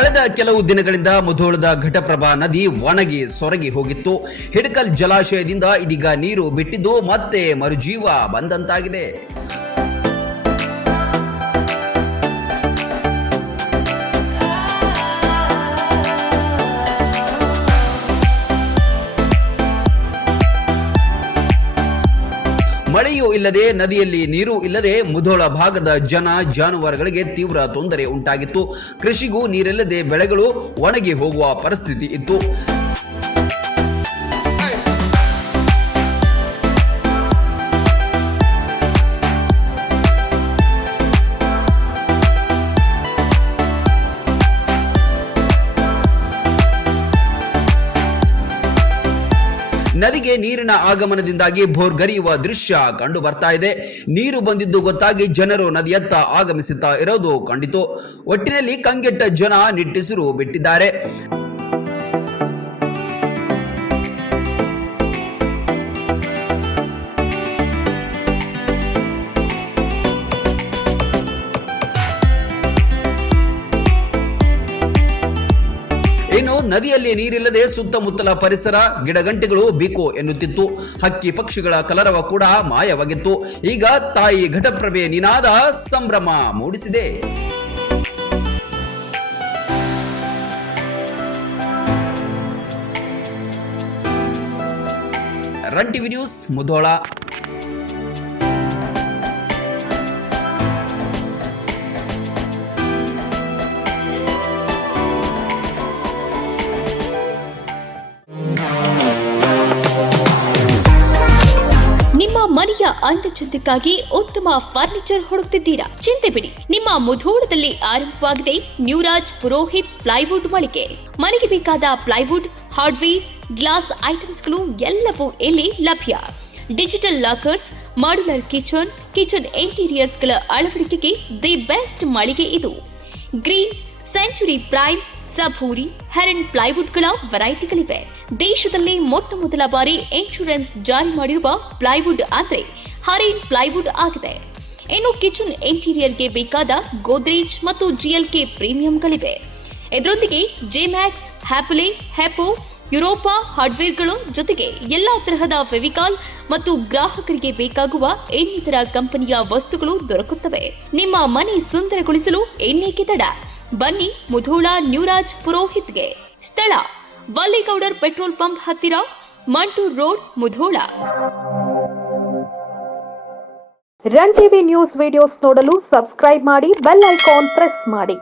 ಕಳೆದ ಕೆಲವು ದಿನಗಳಿಂದ ಮುಧೋಳದ ಘಟಪ್ರಭಾ ನದಿ ಒಣಗಿ ಸೊರಗಿ ಹೋಗಿತ್ತು. ಹಿಡಕಲ್ ಜಲಾಶಯದಿಂದ ಇದೀಗ ನೀರು ಬಿಟ್ಟಿದ್ದು ಮತ್ತೆ ಮರುಜೀವ ಬಂದಂತಾಗಿದೆ. ಮಳೆಯೂ ಇಲ್ಲದೆ ನದಿಯಲ್ಲಿ ನೀರು ಇಲ್ಲದೆ ಮುಧೋಳ ಭಾಗದ ಜನ ಜಾನುವಾರುಗಳಿಗೆ ತೀವ್ರ ತೊಂದರೆ ಉಂಟಾಗಿತ್ತು. ಕೃಷಿಗೂ ನೀರಿಲ್ಲದೆ ಬೆಳೆಗಳು ಒಣಗಿ ಹೋಗುವ ಪರಿಸ್ಥಿತಿ ಇತ್ತು. ನದಿಗೆ ನೀರಿನ ಆಗಮನದಿಂದಾಗಿ ಭೋರ್ಗರೆಯುವ ದೃಶ್ಯ ಕಂಡು ಬರ್ತಾ ಇದೆ. ನೀರು ಬಂದಿದ್ದು ಗೊತ್ತಾಗಿ ಜನರು ನದಿಯತ್ತ ಆಗಮಿಸುತ್ತಾ ಇರೋದು ಕಂಡಿತು. ಒಟ್ಟಿನಲ್ಲಿ ಕಂಗೆಟ್ಟ ಜನ ನಿಟ್ಟುಸಿರು ಬಿಟ್ಟಿದ್ದಾರೆ. ಇನ್ನು ನದಿಯಲ್ಲಿ ನೀರಿಲ್ಲದೆ ಸುತ್ತಮುತ್ತಲ ಪರಿಸರ ಗಿಡಗಂಟೆಗಳು ಬೇಕು ಎನ್ನುತ್ತಿತ್ತು. ಹಕ್ಕಿ ಪಕ್ಷಿಗಳ ಕಲರವ ಕೂಡ ಮಾಯವಾಗಿತ್ತು. ಈಗ ತಾಯಿ ಘಟಪ್ರಭೆ ನಿನಾದ ಸಂಭ್ರಮ ಮೂಡಿಸಿದೆ. Run TV news Mudhol. ಮನೆಯ ಅಂದಚಂದಕ್ಕಾಗಿ ಉತ್ತಮ ಫರ್ನಿಚರ್ ಹುಡುಕ್ತಿದ್ದೀರಾ? ಚಿಂತೆ ಬಿಡಿ, ನಿಮ್ಮ ಮುಧೋಳದಲ್ಲಿ ಆರಂಭವಾಗಿದೆ ನ್ಯೂರಾಜ್ ಪುರೋಹಿತ್ ಪ್ಲೈವುಡ್ ಮಳಿಗೆ. ಮನೆಗೆ ಬೇಕಾದ ಪ್ಲೈವುಡ್, ಹಾರ್ಡ್ವೇರ್, ಗ್ಲಾಸ್ ಐಟಮ್ಸ್ಗಳು ಎಲ್ಲವೂ ಇಲ್ಲಿ ಲಭ್ಯ. ಡಿಜಿಟಲ್ ಲಾಕರ್ಸ್, ಮಾಡ್ಯುಲರ್ ಕಿಚನ್ ಇಂಟೀರಿಯರ್ಸ್ಗಳ ಅಳವಡಿಕೆಗೆ ದಿ ಬೆಸ್ಟ್ ಮಳಿಗೆ ಇದು. ಗ್ರೀನ್, ಸೆಂಚುರಿ ಪ್ರೈಮ್, ಸಬೂರಿ, ಹೆರನ್ ಪ್ಲೈವುಡ್ಗಳ ವೆರೈಟಿಗಳಿವೆ. ದೇಶದಲ್ಲಿ ಮೊಟ್ಟ ಮೊದಲ ಬಾರಿ ಇನ್ಶೂರೆನ್ಸ್ ಜಾರಿ ಮಾಡಿರುವ ಪ್ಲೈವುಡ್ ಅಂದ್ರೆ ಹರೇನ್ ಪ್ಲೈವುಡ್ ಆಗಿದೆ. ಇನ್ನು ಕಿಚನ್ ಇಂಟೀರಿಯರ್ಗೆ ಬೇಕಾದ ಗೋದ್ರೇಜ್ ಮತ್ತು ಜಿಎಲ್ಕೆ ಪ್ರೀಮಿಯಂಗಳಿವೆ. ಇದರೊಂದಿಗೆ ಜೆಮ್ಯಾಕ್ಸ್, ಹ್ಯಾಪುಲೆ, ಹೆಪೋ, ಯುರೋಪಾ ಹಾರ್ಡ್ವೇರ್ಗಳು ಜೊತೆಗೆ ಎಲ್ಲಾ ತರಹದ ಫೆವಿಕಾಲ್ ಮತ್ತು ಗ್ರಾಹಕರಿಗೆ ಬೇಕಾಗುವ ಇನ್ನಿತರ ಕಂಪನಿಯ ವಸ್ತುಗಳು ದೊರಕುತ್ತವೆ. ನಿಮ್ಮ ಮನೆ ಸುಂದರಗೊಳಿಸಲು ಇನ್ನೇಕೆ ತಡ? ಬನ್ನಿ ಮುಧೋಳ ನ್ಯೂರಾಜ್ ಪುರೋಹಿತ್ಗೆ. ಸ್ಥಳ ವಲ್ಲಿಗೌಡರ್ ಪೆಟ್ರೋಲ್ ಪಂಪ್ ಹತ್ತಿರ, Mantur road, Mudhol. Run TV news videos ನೋಡಲು ಸಬ್ಸ್ಕ್ರೈಬ್ ಮಾಡಿ, ಬೆಲ್ ಐಕಾನ್ ಪ್ರೆಸ್ ಮಾಡಿ.